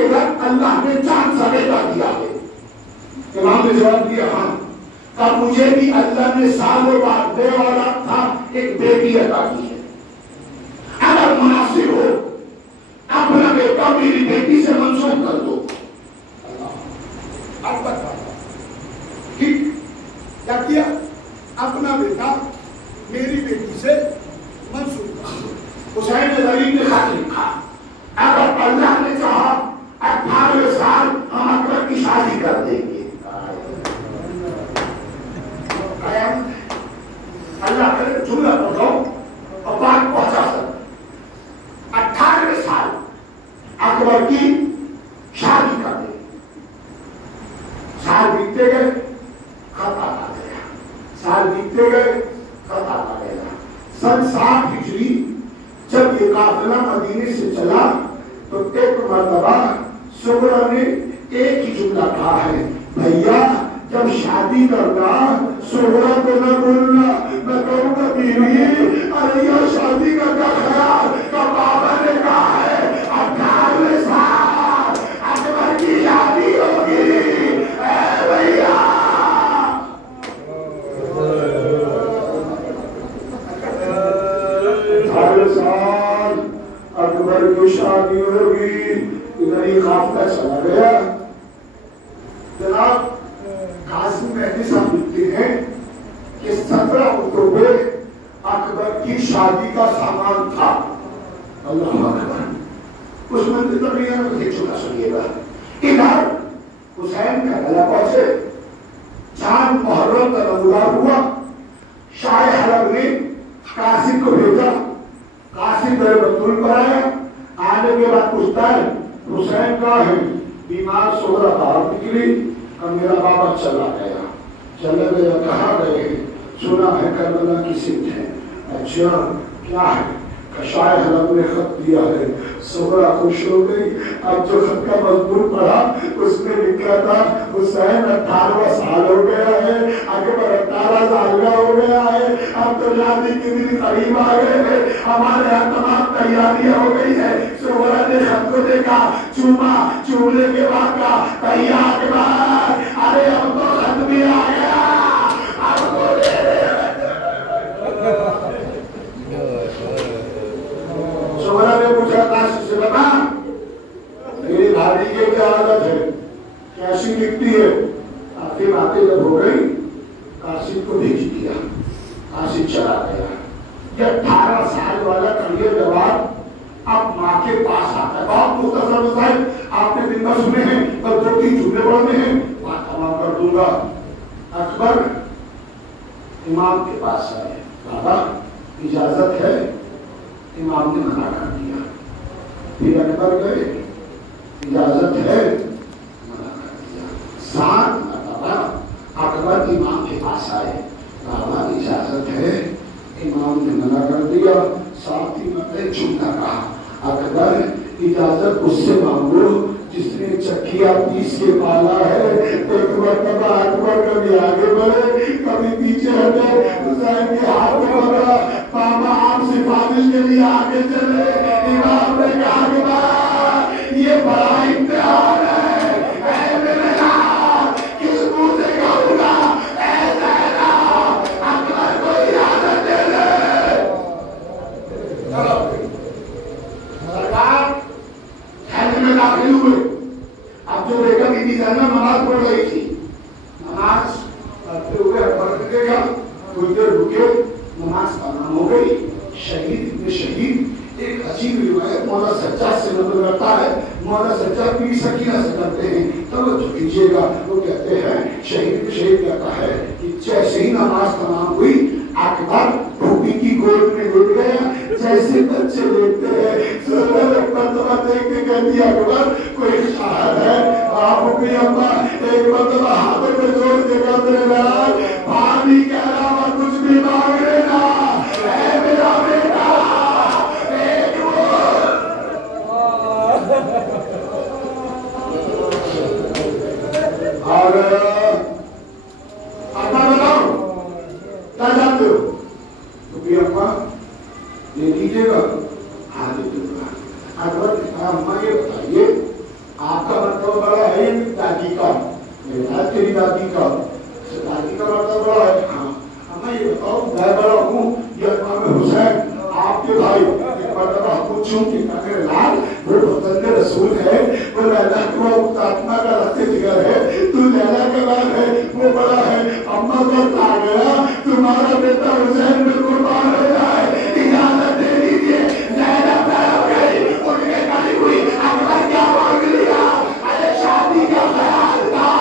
अल्लाह ने चांद सवेरा दिया है। इमाम ने जवाब दिया हाँ। कब मुझे भी अल्लाह ने सालों बाद दे वाला था एक बेटी अता की है। अगर मुनासिब हो अपना बेटा मेरी बेटी से मंसूब कर दो। अब बता ठीक क्या किया? अपना बेटा मेरी बेटी से मंसूब कर दो। हुसैन गरीब ने खत लिखा, अगर अल्लाह ने चाहा 18 साल हम अकबर की शादी कर देंगे। अल्लाह करे जुमला पढ़ो और बात पहुंचा सकते। 18 साल अकबर की शादी कर दे। साल बीतते गए, खत आता गया। साल बीतते गए, खत आता गया। सन 60 हिजरी जब ये काफिला मदीने से चला तो एक मर्तबा सुगरा ने एक ही जुमला कहा है, भैया जब शादी करना सुगरा को न बोलना, मैं कहूँगा बीवी अरे यार शादी का क्या ख्याल, तो बाबा ने कहा है 18 साल अकबर की शादी होगी। भैया अकबर की शादी होगी। इधर ही काफिला चला गया। जनाब कासिम मेहदी साहब लिखते हैं कि 17 अक्टूबर अकबर की शादी का सामान था। अल्लाह अकबर। उस मंदिर पर भी यहाँ को चुका सुनिएगा। इधर हुसैन का गला पहुंचे, चांद मुहर्रम का रमजान हुआ। शाह हलब ने कासिम को भेजा, कासिम मेरे बतूल पर आया। आने के बाद पूछता है हुसैन का है, बीमार सोहरा बाहर निकली और मेरा बाबा चला गया। चले गया, कहाँ गए? सुना है करबला की सिद्ध है। अच्छा क्या है? शाह हलब ने खत दिया है। सोहरा खुश हो गई। अब जो खत का मजमून पढ़ा उसमें लिखा था हुसैन 18 साल हो गया है, अकबर 18 साल का हो गया है। अब तो शादी के दिन करीब आ गए हैं, हमारे यहाँ तमाम तैयारियां हो गई है। सोहरा ने खत को देखा, चूमा, चूमने के बाद का भैया अकबर अरे अब तो खत भी आ गया, अब तो दे सोहरा ने पूछा काशी से, बता मेरी भाभी की क्या आदत है, कैसी दिखती है? आती बातें जब हो गई काशी को भेज दिया। काशी चला गया। ये 18 साल वाला करिए जवाब अब माँ के पास आता है। बहुत मुख्तसर साहब आपने दिन भर सुने हैं, पर 2-3 जुमले पढ़ने हैं, बात तमाम कर दूंगा। अकबर इमाम के पास आए, बाबा इजाजत है? इमाम ने मना कर दिया। फिर अकबर गए, इजाजत है? मना कर दिया। 7 मरतबा अकबर इमाम के पास आए, बाबा इजाजत है? इमाम ने मना कर दिया। 7 ही मरतबा जुमला कहा, अकबर इजाजत उससे मांगो जिसने चक्किया पीस के पाला है। एक मरतबा अकबर कभी आगे बढ़े कभी पीछे हटे, हुसैन के हाथ में पकड़ा, बाबा आप सिफारिश के लिए आगे चले। इमाम ने कहा कि ये बड़ा इम्तिहान है, ऐ मेरे लाल किस मुंह से कहूँगा, ऐ ज़ैना अकबर को इजाजत दे दे। सरकार खैर में दाखिल हुए। अब जो बेटा बीबी ज़ैनब नमाज पढ़ रही थी, नमाज पढ़ते हुए अकबर ने देखा, कुछ देर रुके, नमाज तमाम हो गई। शहीद इब्न शहीद एक अजीब रिवायत मौला सज्जाद से नकल करता है। मौला सज्जाद भी सकीना से करते हैं, तब जो कीजिएगा। वो कहते हैं शहीद शहीद कहता है कि जैसे ही नमाज तमाम हुई अकबर भूपी की गोद में लेट गया, जैसे बच्चे लेटते हैं। देख के कहती है अकबर कोई शाहद है? आप भी अम्मा एक मरतबा हाथों में जोड़ के कहते हैं भाभी के अलावा कुछ भी मांग लेना, ऐ मेरा बेटा एक और आता बताओ क्या जानते हो? तो भी अम्मा ये लीजिएगा। हाँ दे दूंगा। अकबर ने कहा अम्मा ये बताइए दादी का, तेरी दादी का। दादी का मतलब बड़ा है। हाँ, अम्मा ये बताओ, मैं बड़ा हूँ या इमाम हुसैन आपके भाई? एक मर्तबा पूछूं कि मेरे लाल वो बतंदे रसूल है, वो लैला को आत्मा का रखते जिगर है, तू लैला का लाल है, वो बड़ा है। अम्मा वक्त आ गया, तुम्हारा बेटा हुसैन में कुर्बान हो जाए, इजाजत दे दीजिए। लैला पैदा हो गई, उनके गली हुई, अकबर क्या मांग लिया? अरे शादी का ख्याल था,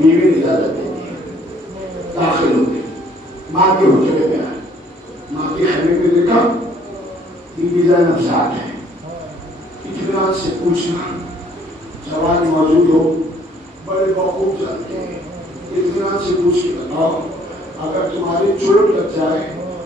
बीवी ने इजाजत दे दी, दाखिल हो गई। माँ के हुजरे में आए, माँ के खैमे में देखा बीबी ज़ैनब साथ है। इत्मीनान से पूछना, जवान मौजूद हो, बड़े बखूब जानते हैं, इत्मीनान से पूछ के बताओ, अगर तुम्हारी चोट लग जाए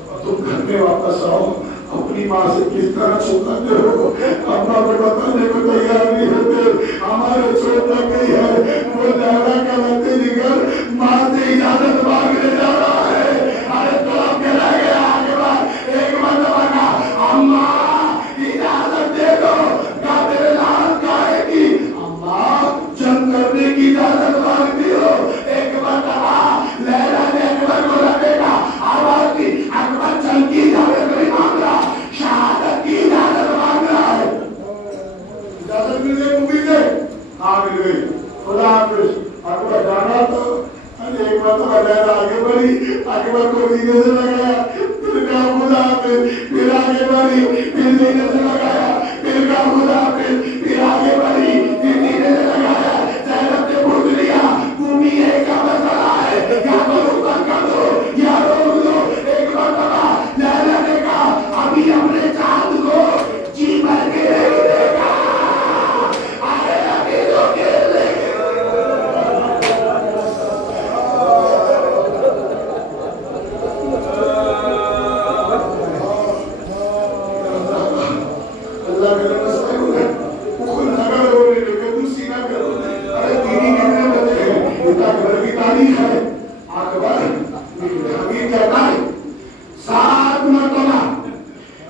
और तुम घर में वापस आओ, अपनी माँ से किस तरह छुपाते हो? अम्मा को बताने को तैयार नहीं होते, हमारे चोट लग गई है। वो लैला का लगते जिगर माँ से इजाजत मांगने जा रहा है। अरे तड़प के रह गया आगे बार एक मरतबा का, अम्मा इजाजत दे दो, क्या तेरे लाल कहेगी? अम्मा जंग करने की इजाजत मांगती हो? एक मरतबा लैला ने अकबर को लगेगा आवाज दी, अकबर जंग की इजाजत नहीं मांग रहा, शहादत की इजाजत मांग रहा है। इजाजत मिल गई मूवी से, हाँ मिल गई, खुदा हाफिज। अकबर जाना तो एक बार तो लैला आगे बढ़ी, अकबर को सीने से लगाया, फिर कहा खुदा हाफिज, फिर आगे बढ़ी, फिर सीने से लगाया, फिर कहा खुदा हाफिज, फिर आगे बढ़ी, फिर सीने से लगाया। ज़ैनब ने पूछ लिया, भूमि एक का मसला है, या तो रुक कर दो या रोक दो। एक मरतबा लैला ने कहा, अभी अपने चांद को जी भर के नहीं देखा, अरे अभी तो खेल लेंगे। अल्लाह के रसूल है, खुद नगर हो रही है, दूसरी ना करो। अरे दीदी कितने बचे हैं, इतना घर की तारीख है। अकबर हमीद कहता है, 7 मरतबा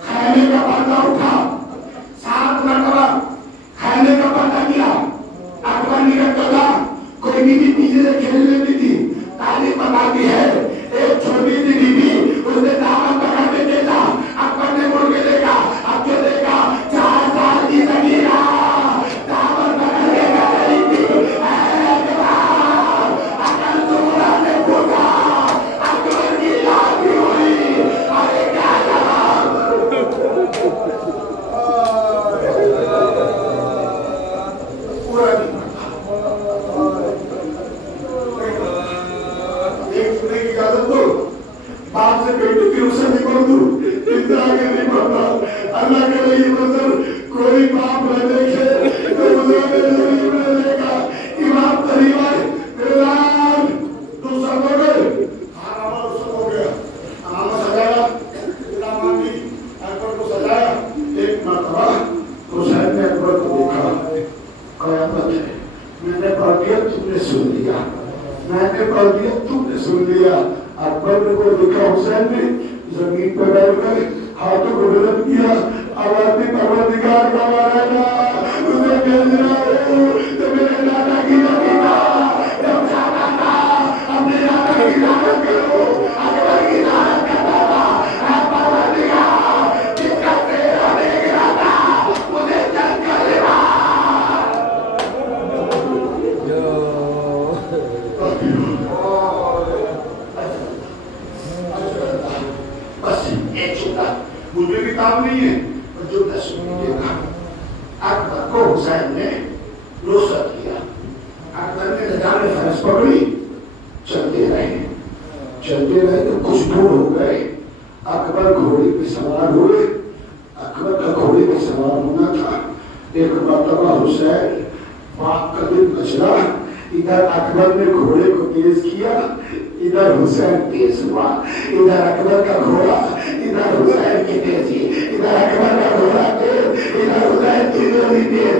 खैमे का पर्दा उठा, 7 मरतबा खैमे का पर्दा किया। अकबर निकलता था, कोई बीवी पीछे से खेल लेती थी, तारीफ बताती है, एक छोटी सी बीवी उसने दामन पकड़ के देखा, अकबर ने मुड़ के देखा, अब जो देखा 4 साल की सगीरा दामन पकड़ के कह रही थी, अकल तुम्हारा ने पूछा, अकबर की लाठी हुई, अरे क्या जवाब? पूरा नहीं पता, एक सुनने की इजाजत दो, बाप से बेटी फिर उसे निकल दूं, इतना आगे नहीं बढ़ता। अल्लाह के लिए मतलब कोई बाप न देखे तो उसे जरूर मिलेगा। इमाम तरीवा बिलाल दूसरा हो गए, खाना दूसरा हो गया, खाना सजाया, इमाम ने अकबर को सजाया। एक मरतबा हुसैन ने अकबर को देखा, कयामत है, मैंने पढ़ दिया तुमने सुन लिया, मैंने पढ़ दिया तुमने सुन लिया। अकबर ने को देखा, हुसैन ने जमीन पर बैठ कर हाथों को बुलंद किया, आवाज दी, परवरदिगार का वाला उसे भेज रहा हूं, तो मेरे लाला की नबीना जब जाना था, अपने लाला की लानत करो, अकबर की लानत करता था। परवरदिगार जिसका चेहरा देख रहा था मुझे जंग कर लेना। बस एक छोटा, मुझे भी काम नहीं है, और जो 10 मिनट देखा, अकबर को हुसैन ने रुखसत किया। अकबर ने निजाम फरस पकड़ी, चलते रहे तो कुछ दूर हो गए। अकबर घोड़े पे सवार हुए, अकबर का घोड़े पे सवार होना था। एक मरतबा हुसैन बाप का दिल मचला, इधर अकबर ने घोड़े को तेज किया, इधर हुसैन तेज हुआ, इधर अकबर का घोड़ा, इधर हुसैन की तेजी, इधर अकबर का घोड़ा तेज, इधर हुसैन की तेजी तेज।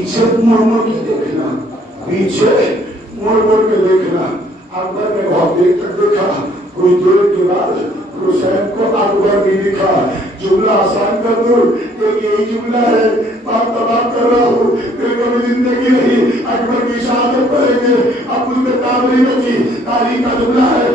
पीछे मुड़ मुड़ के देखना, पीछे मुड़ मुड़ के देखना। अकबर ने बहुत देर तक देखा, कोई देर के बाद हुसैन को अकबर भी लिखा, जुमला आसान कर दो, एक यही जुमला है, बात तबाह कर रहा हूँ, फिर कभी जिंदगी नहीं अकबर की शहादत पढ़ेंगे, अब उसमें काम नहीं बची। तारीख का जुमला है,